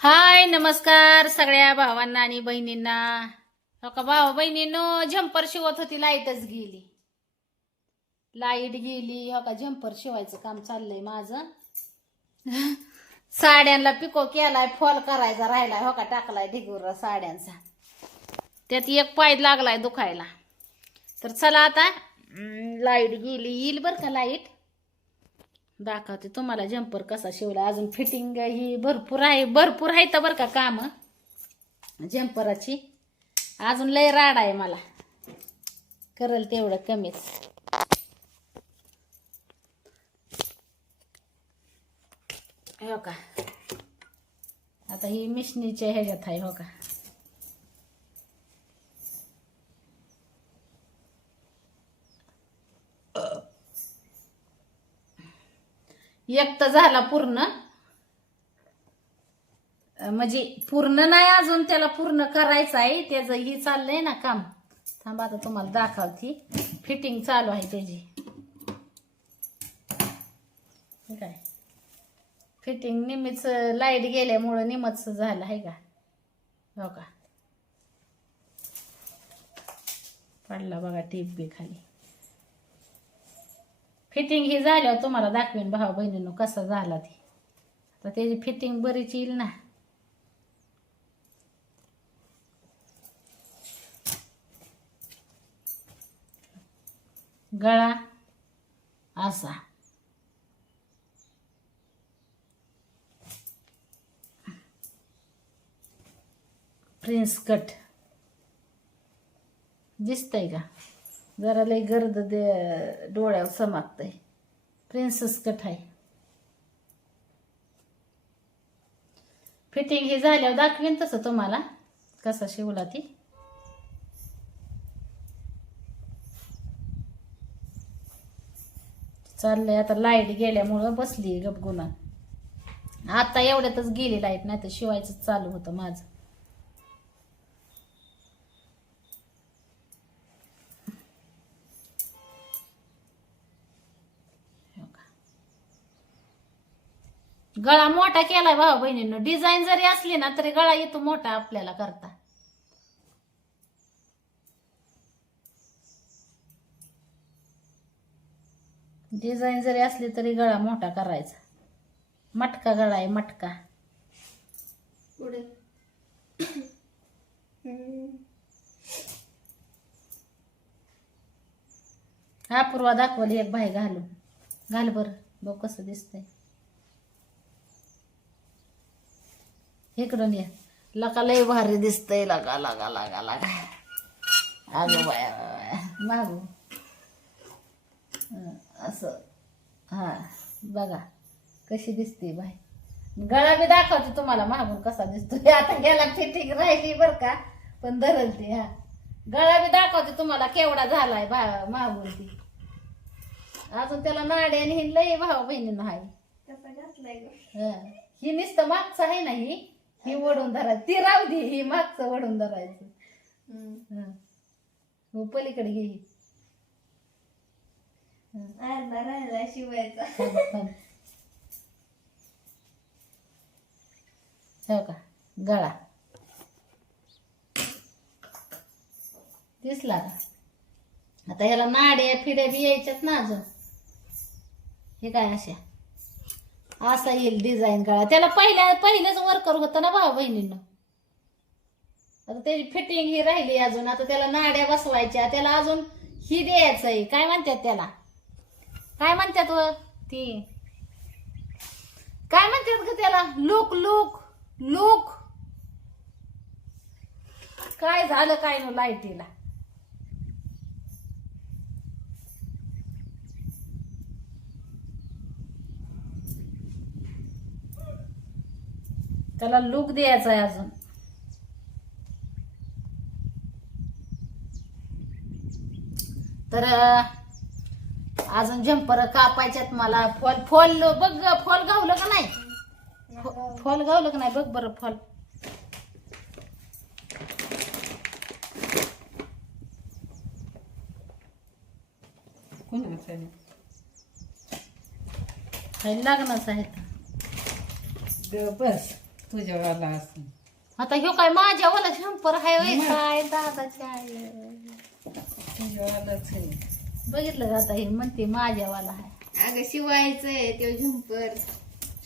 हाय नमस्कार सगळ्या भावांना आणि बहिणींना. हो का भावा बहिणीनं झंपर शिवत होती लाईटच गेली. लाइट गेली. हो का झंपर शिवायचं काम चाललंय माझं. साड्यांना पिको केलाय फॉल करायचा राहिलाय हो का? टाकलाय ढिगुर साड्यांचा. त्यात एक पाय लागलाय दुखायला. तर चला आता लाइट गेली. येईल बरं का लाइट दाखवते तुम्हाला जम्पर कसा शिवला. अजून फिटिंग ही भरपूर आहे भरपूर आहे तर बरं का काम. जम्पराची अजून लय राड आहे मला. करल तेवढं कमीच. हो का? आता ही मिशनीच्या ह्याच्यात आहे हो का? एक तर झाला पूर्ण. म्हणजे पूर्ण नाही अजून त्याला पूर्ण करायचं आहे. त्याचं ही चाललंय ना काम. थांबा आता तुम्हाला दाखवते. फिटिंग चालू आहे त्याची. काय? फिटिंग निमीच लाइट गेल्यामुळं निमच झालं आहे का? हो का? पडला बघा टीप बी खाली. फिटिंग ही झाल्यावर तुम्हाला दाखवेन भाऊ बहिणीनं कसा झाला ती. आता त्याची फिटिंग बरीच येईल ना. गळा असा. प्रिन्स कट दिसतंय का? जरा लय गर्द दे डोळ्यावर समाकतंय प्रिन्सेस कट आहे. फिटिंग ही झाल्यावर दाखवीन तसं तुम्हाला. कसा शिवला ती. चाललंय आता लाइट गेल्यामुळं बसली गपगुना आता एवढ्यातच गेली लाइट नाही तर शिवायचं चालू होतं माझं. गळा मोठा केलाय भाऊ बहिणीनं. डिझाईन जरी असली ना तरी गळा येतो मोठा आपल्याला करता. डिझाईन जरी असली तरी गळा मोठा करायचा. मटका गळा आहे मटका. पुढे. हा पूर्वा दाखवली एक बाई घालून. घाल बर. बघ कसं दिसतंय. इकडून ये लका लय भारी दिसतंय लगा लगा लगा लगा. अगं बाया बाया. मागू. असं. हा बघा. कशी दिसते बाई. गळा बी दाखवते तुम्हाला मागून कसा दिसतोय. आता गेला फिटिंग राहिली बर का पण धरल ती हा. गळा बी दाखवते तुम्हाला केवढा झालाय बा मागून ती अजून त्याला नाडे आणि ही लय भाऊ बहिणीनं आहे कसा घातलाय ग. हं. ही नुसतं मागचं आहे ना ही? ही वडून धरायची. ती राहू दे ही मागचं वडून धरायचं. हं. हो पलीकडे घे ही. अर्धा राहिला शिवायचा. थांब, थांब. हो का? गळा. दिसला का? आता ह्याला नाड्या फिड्या बी यायच्यात ना अजून. हे काय अशा? असा येईल डिझाईन काढा त्याला पहिल्या पहिलेच वर्कर होतं ना भाऊ बहिणीनं. आता त्याची फिटिंग ही राहिली अजून. आता त्याला नाड्या बसवायच्या. त्याला अजून ही द्यायचं आहे. काय म्हणतात त्याला? काय म्हणतात व? ती. काय म्हणतात ग त्याला? लुक लुक लुक काय झालं काय नो लाईटीला? त्याला लुक द्यायचा आहे अजून. तर अजून जम्पर कापायच्यात मला. फॉल फॉल बघ फॉल गावलं का नाही? फॉल गावलं का नाही? बघ बरं फॉल. हे आहे. बस. तुझ्यावाला असं आता ह्यो काय माझ्या वाला शंपर आहे होय? काय दादाच्या आहे. बघितलं जाता हे म्हणते माझ्यावाला आहे अगं शिवायचंय ते झुंपर.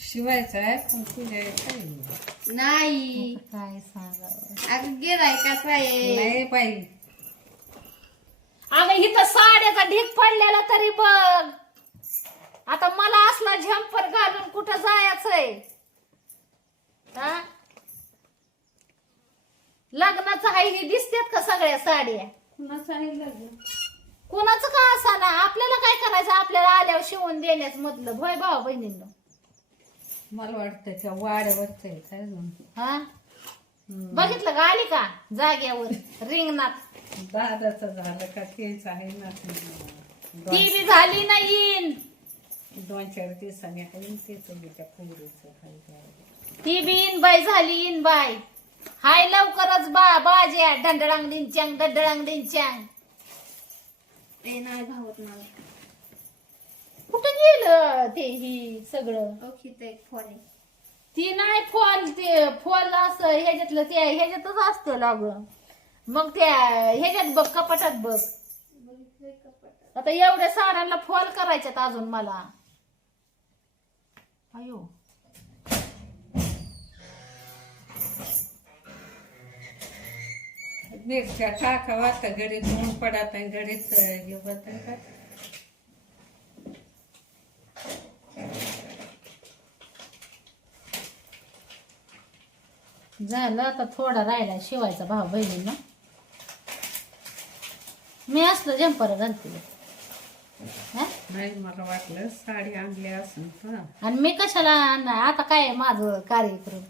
शिवायचं आहे पण तुझ्या काही नाही. काय सांगावं? अगं गिरायकाच आहे नाही बाई. अगं इथं साड्याचा ढीक पडलेला तरी बघ. आता मला असला झंपर घालून कुठं जायचंय हा लग्नाचं आहे हे दिसतात का सगळ्या साड्या? कुणाचं आहे लग्न? कोणाचं का असा ना आपल्याला काय करायचं? आपल्याला आल्यावर शिवून देण्यास मतलब होय भावा बहिणींनो. मला वाटतं त्या वाड्यावरच आहे काय हा? बघितलं का? आली का? जाग्यावर. रिंगणात. दादाचं झालं का? तेच आहे ना. ती बी झाली नाही दोन चार दिवसांनी आहे तेच त्या पोरीचं. काय काय ती बी इन बाय झाली इन बाय हाय लवकरच बा बाज्या डंडळांग डिंचांग डंडळांग डिंचांग ते नाही भावत मला. कुठं गेलं ते ही सगळं? ओळखीत एक फोन आहे. ती नाही फॉल ते फॉल असं ह्याच्यातलं ते ह्याच्यातच असतं लाग मग त्या ह्याच्यात बघ कपाटात बघ. बघितलंय कपाटात आता एवढ्या साड्यांना फॉल करायच्यात अजून मला. अयो. मिरच्या टाका वाटतं घडीत ऊन पडत आहे घडीत हे होत का झालं आता थोडा राहिला शिवायचा भाऊ बहिणींना. मी असलं जंपर घालते. हा? नाही मला वाटलं साडी आणली असून तर. आणि मी कशाला आणणार? आता काय आहे माझं कार्यक्रम?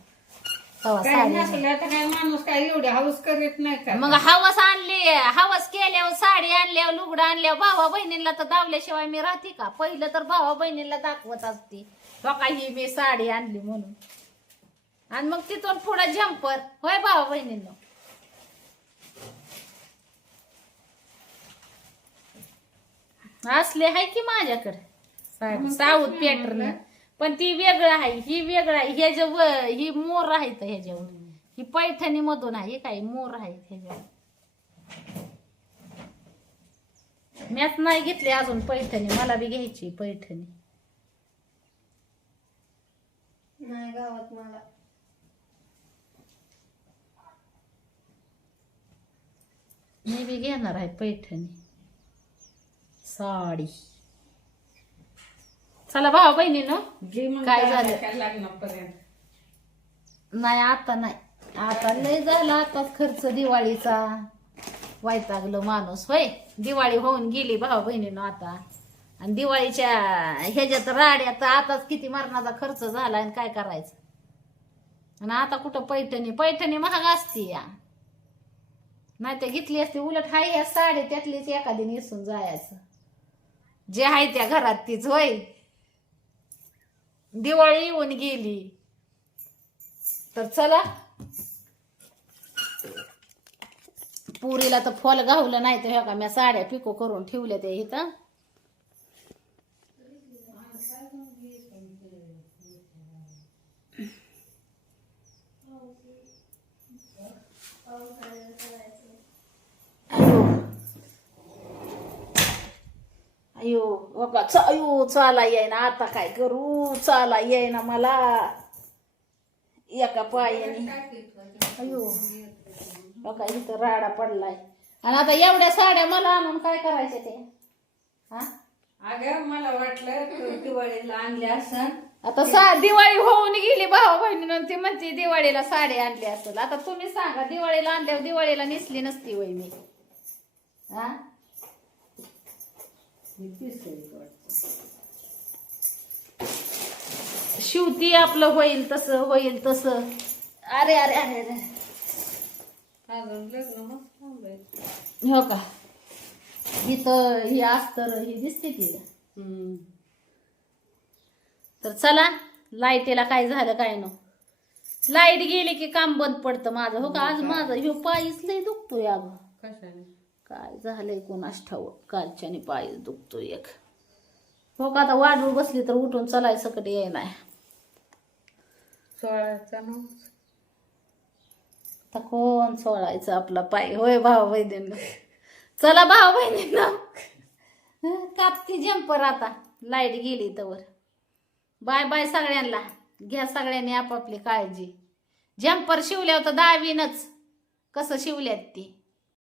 तवा काय साडी. नसलं तर काय माणूस काय एवढी हाऊस करीत नाही का? मग हवस आणली हवस केल्यावर साडी आणल्यावर लुगडं आणल्यावर भावा बहिणीला तर दावल्याशिवाय मी राहते का? पहिलं तर भावा बहिणीला दाखवत असते. बघा ही मी साडी आणली म्हणून. आणि मग तिथून पुढे जम्पर होय भावा बहिणींना? असले आहे की माझ्याकडे. South pattern. पण ती वेगळं आहे ही वेगळं आहे ह्याच्यावर ही मोर आहेत ह्याच्यावर. ही पैठणी मधून आहे हे काय मोर आहेत ह्याच्यावर. मॅच नाही घेतली अजून पैठणी मला बी घ्यायची पैठणी. नाही गावात मला. मी बी घेणार आहे पैठणी. साडी. चला भाऊ बहिणीनं. जी मग काय काय झालं? नाही आता नाही. आता लय झाला आता खर्च दिवाळीचा. वैतागलं माणूस होय? दिवाळी होऊन गेली भाऊ बहिणीनं आता. आणि दिवाळीच्या ह्याच्यात राड्यात आताच किती मरणाचा खर्च झाला आणि काय करायचं? आणि आता कुठं पैठणी? पैठणी महाग असती या. नाही तर घेतली असती उलट हाय ह्या साडी त्यातलीच एखादी नेसून जायचं. जे आहे त्या घरात तीच होय? दिवाळी येऊन गेली. तर चला. पुरीला तर फॉल गावलं नाही तर ह्या का म्या साड्या पिको करून ठेवल्या त्या इथं. अयो बघा च अयो चाला येईना आता काय करू? चाला येईना मला. एका पायाने. अयो बघा इथं राडा पडलाय. आणि आता एवढ्या साड्या मला आणून काय करायचे ते? हा? अगं मला वाटलं तू दिवाळीला आणली असं आता सा दिवाळी होऊन गेली भावा बहिणीनं ती म्हणते दिवाळीला साडी आणली असेल. आता तुम्ही सांगा दिवाळीला आणल्यावर दिवाळीला नेसली नसती वय मी हा? शिवती आपलं होईल तसं होईल तसं. अरे अरे अरे अरे. अजून लग्न मग थांबायचं. हो का? इथं ही अस्तर ही दिसते की? हम्म. तर चला लाईटीला काय झालं काय न. लाइट गेली की काम बंद पडतं माझं. हो का? आज माझं ह्यो पायच लय दुखतोय अगं. कशाने? काय झालंय कोणास ठाव कालच्याने पायच दुखतोय एक. हो का आता वाढवून बसली तर उठून चलाय सकट येईना सोळाचा नऊ आता कोण सोळायचं आपला पाय? होय भाऊ बहिणींना. चला भाऊ बहिणींना. कापती जम्पर आता. लाइट गेली तवर. बाय बाय सगळ्यांना. घ्या सगळ्यांनी आपापली काळजी. जम्पर शिवल्या होतं दहावीनच. कसं शिवल्यात ती?